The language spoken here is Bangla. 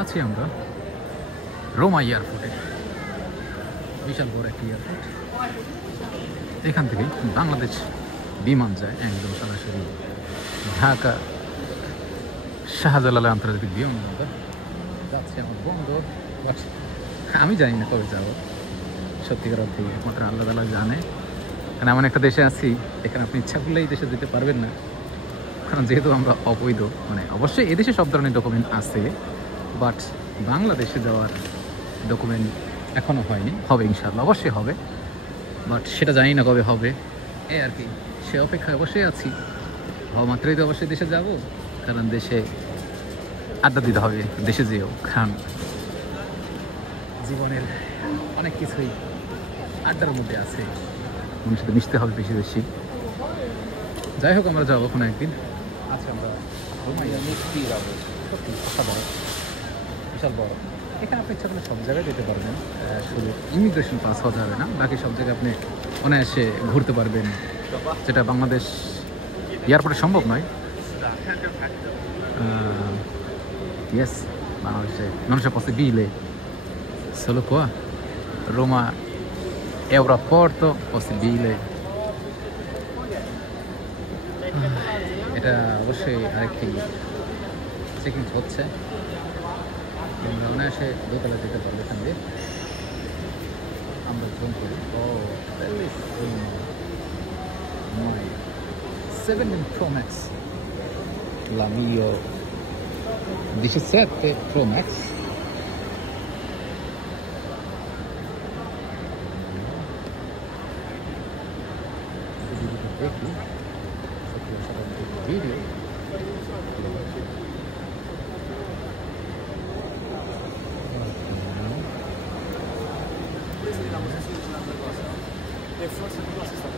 আছি আমরা রোমা এয়ারপোর্টে, বিশাল বড় একটা এয়ারপোর্ট। এখান থেকে বাংলাদেশ বিমান যায় একদম সরাসরি ঢাকা শাহজালাল আন্তর্জাতিক বিমানবন্দর। যাচ্ছে আমার বন্ধু, আমি জানি না কবে যাবো, সত্যিকার অর্থে একমাত্র আল্লাহ তাআলা জানে। কারণ এমন একটা দেশে আছি এখানে আপনি ইচ্ছা করলেই দেশে যেতে পারবেন না, কারণ যেহেতু আমরা অবৈধ। মানে অবশ্যই এদেশে সব ধরনের ডকুমেন্ট আছে, বাট বাংলাদেশে যাওয়ার ডকুমেন্ট এখনও হয়নি, হবে ইনশাআল্লাহ, অবশ্যই হবে, বাট সেটা জানি না কবে হবে। এই আর কি, সে অপেক্ষায় অবশ্যই আছি। হওয়া মাত্রই তো অবশ্যই দেশে যাব, কারণ দেশে আড্ডা দিতে হবে দেশে যেও, কারণ জীবনের অনেক কিছুই আড্ডার মধ্যে আছে, মানুষের সাথে মিশতে হবে বেশি বেশি। যাই হোক, আমরা যাবো কোনো একদিন। আচ্ছা, আমরা সত্যি অসাধারণ, বিশাল বড়। এখানে আপনি ইচ্ছা করলে সব জায়গায় যেতে পারবেন, শুধু ইমিগ্রেশন পাস হওয়া যাবে না, বাকি সব জায়গায় আপনি অনায়াসে ঘুরতে পারবেন, যেটা বাংলাদেশ এয়ারপোর্টে সম্ভব নয়। Yes, non c'è possibile. Solo qua. Roma Aeroporto possibile. এটা অবশ্যই আরেকটি চেকিং হচ্ছে, অনায়াসে দোতলা যেতে পারবে এখান দিয়ে। আমরা ফোন করি। ও, 17 Pro Max, la mio 17 Pro Max. Video. E forse non si sta